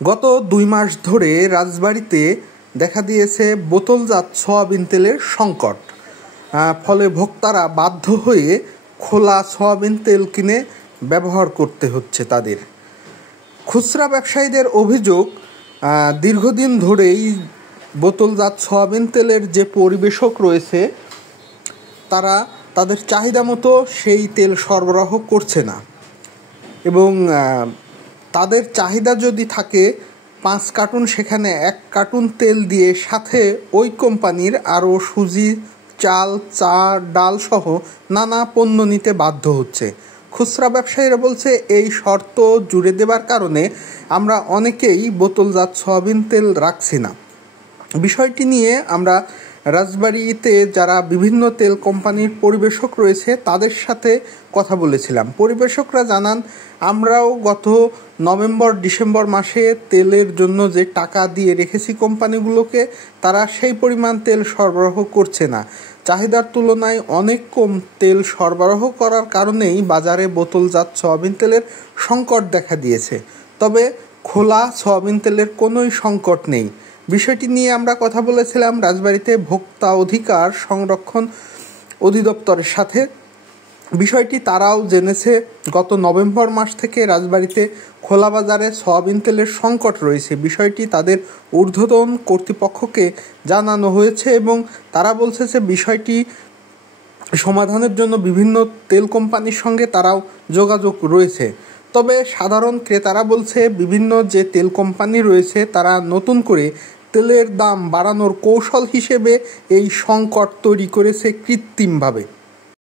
গত ২ মাস ধরে রাজবাড়ীতে দেখা দিয়েছে বোতলজাত সয়াবিন তেলের সংকট। ফলে ভোক্তারা বাধ্য হয়ে খোলা সয়াবিন তেল কিনে ব্যবহার করতে হচ্ছে তাদের। খুচরা ব্যবসায়ীদের অভিযোগ, দীর্ঘদিন ধরেই বোতলজাত সয়াবিন তেলের যে পরিবেশক রয়েছে তারা তাদের চাহিদা মতো সেই তেল সরবরাহ করছে না, এবং তাদের চাহিদা যদি থাকে 5 কার্টুন, সেখানে 1 কার্টুন তেল দিয়ে সাথে ওই কোম্পানির আরও সুজি, চাল, চা, ডাল সহ নানা পণ্য নিতে বাধ্য হচ্ছে। খুচরা ব্যবসায়ীরা বলছে এই শর্ত জুড়ে দেবার কারণে আমরা অনেকেই বোতলজাত সয়াবিন তেল রাখছি না। বিষয়টি নিয়ে আমরা রাজবাড়ীতে যারা বিভিন্ন তেল কোম্পানির পরিবেশক রয়েছে তাদের সাথে কথা বলেছিলাম। পরিবেশকরা জানান, আমরাও গত নভেম্বর-ডিসেম্বর মাসে তেলের জন্য যে টাকা দিয়ে রেখেছি কোম্পানিগুলোকে, তারা সেই পরিমাণ তেল সরবরাহ করছে না। চাহিদার তুলনায় অনেক কম তেল সরবরাহ করার কারণেই বাজারে বোতলজাত সয়াবিন তেলের সংকট দেখা দিয়েছে। তবে খোলা সয়াবিন তেলের কোনোই সংকট নেই। বিষয়টি নিয়ে আমরা কথা বলেছিলাম রাজবাড়ীতে ভোক্তা অধিকার সংরক্ষণ অধিদপ্তরের সাথে। বিষয়টি তারাও জেনেছে। গত নভেম্বর মাস থেকে রাজবাড়ীতে খোলা বাজারে সয়াবিন তেলের সংকট রয়েছে। বিষয়টি তাদের ঊর্ধ্বতন কর্তৃপক্ষকে জানানো হয়েছে এবং তারা বলছে যে বিষয়টি সমাধানের জন্য বিভিন্ন তেল কোম্পানির সঙ্গে তারাও যোগাযোগ রয়েছে। তবে সাধারণ ক্রেতারা বলছে বিভিন্ন যে তেল কোম্পানি রয়েছে তারা নতুন করে তেলের দাম বাড়ানোর কৌশল হিসেবে এই সংকট তৈরি করেছে কৃত্রিমভাবে।